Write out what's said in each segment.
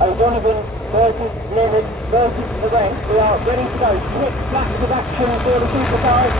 O'Donovan versus Leonard versus the rest. We are ready to go. 6 laps of action for the supercars.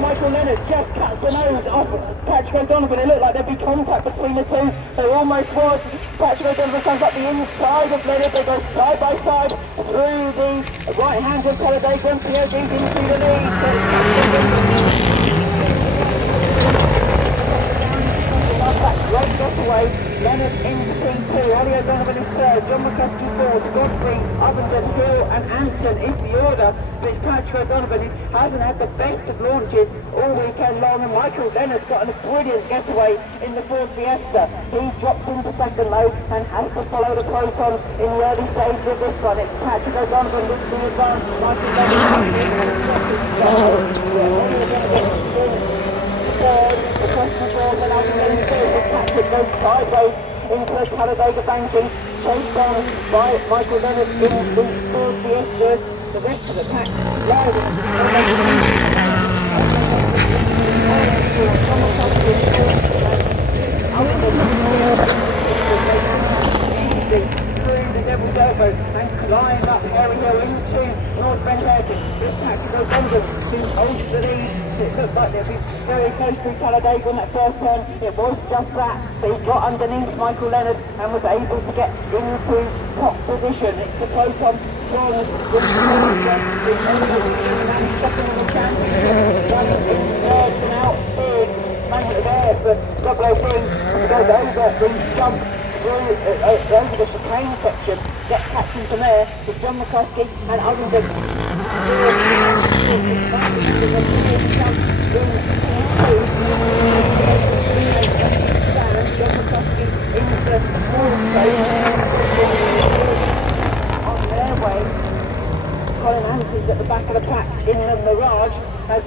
Michael Leonard just cuts the nose off Patrick O'Donovan. It looked like there'd be contact between the two. There almost was. Patrick O'Donovan comes up the inside of Leonard. They go side by side through the right hand of Talladega. Pierre Dees into the lead. Great getaway. Leonard into P2. Ollie O'Donovan is third. John McCuskey fourth. Godfrey, Ovenden, Hill and Anson is the order. But Patrick O'Donovan hasn't had the best of launches all weekend long, and Michael Leonard's got a brilliant getaway in the Ford Fiesta. He drops into second low and has to follow the Proton in the early stages of this one. It's Patrick O'Donovan with the advance. Michael Leonard the question for the last Patrick goes sideways into the Talladega banking, chased down by Michael Leonard in the Ford Fiesta. The rest of the pack through the Devil's Elbow and climb up Harry Hill into North Bend Hairpin. This pack goes under to hold the lead. It looked like they'd be very close to Talladega on that first turn. It was just that, but he got underneath Michael Leonard and was able to get into top position. It's the Proton strong with second in the championship. One in third and out third. Moment of air for Double O3 and goes over the jump over the chicane section, gets catching from there with John McCuskey and Ovenden. On their way, Colin Anson's at the back of the pack in the Mirage as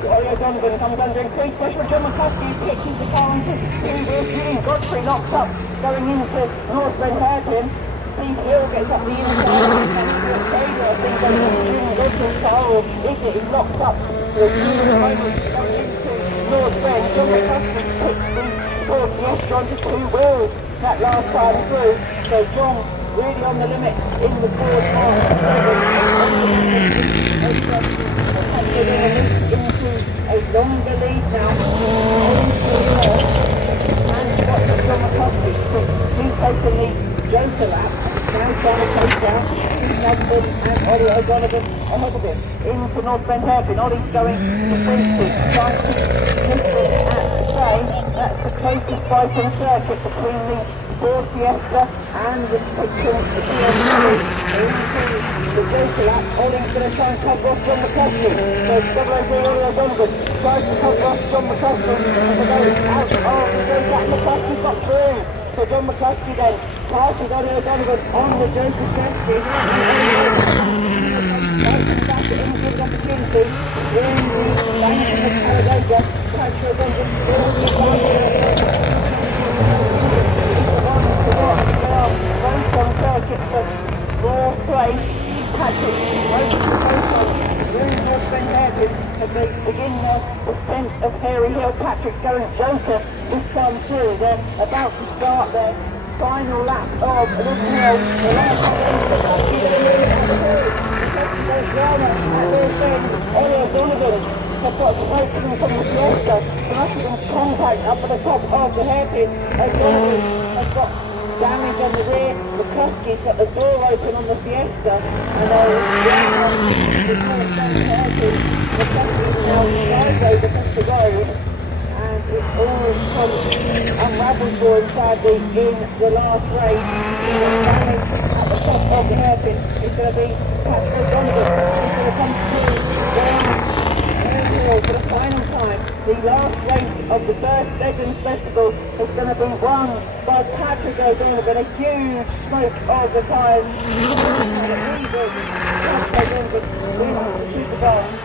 Ollie O'Donovan comes under increased pressure. John McCuskey pitches the car onto two-wheel. Godfrey locks up going into North Bend Hairpin. Steve Hill gets up the inside. I think going into Godfrey's car, or is it? He's locked up for a few moments going into North Bend. John McCuskey puts the Ford Fiesta onto two wheels that last time through. So John really on the limit in the Ford into a longer lead now. And what John McCuskey he's taken the Joker lap, now trying to take down Nugden and Ollie O'Donovan ahead of him. Into North Bend Hairpin. Ollie's going to 20, trying to keep it at the same. That's the closest biting circuit between the Ford Fiesta and the the Joker lap. Ollie's going to try and cover off John McCuskey. So Double O3 Ollie O'Donovan tries to cover off John McCuskey and goes out of the Joker lap. McCuskey got through. So John McCuskey then passes Ollie O'Donovan on the Joker Fiesta. Back to him, gives opportunity in the banking of Talladega. Patrick O'Donovan will be Proton circuit for 4th place. Patrick goes to Proton through North Bend Hairpin as they begin their descent of Hairy Hill. Patrick's going Joker this time through. They're about to start their final lap of this hill. The last Ollie O'Donovan has got smoking from the Fiesta. Russian contact up at the top of the hairpin. O'Donovan has got damage on the rear. McCuskey's got the door open on the Fiesta, and they're the hairpin. McCuskey's now sideways across the road, and it's all unravelled for him sadly in the last race. Damage at the top of the hairpin is going to be Patrick O'Donovan. He's going to come through for the final time. The last race of the first Legends Festival is going to be won by Patrick O'Donovan. A huge smoke of the tyres.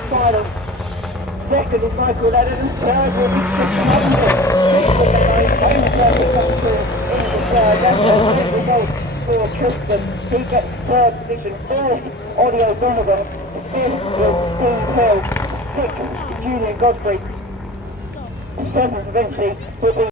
Final. Second is Michael Leonard, and third will be Christian Ovenden. 4, Tristan. He gets third position. Fourth, Audio Donovan. Fifth is Steve Hill. Sixth, Julian Godfrey. Seventh, eventually, will be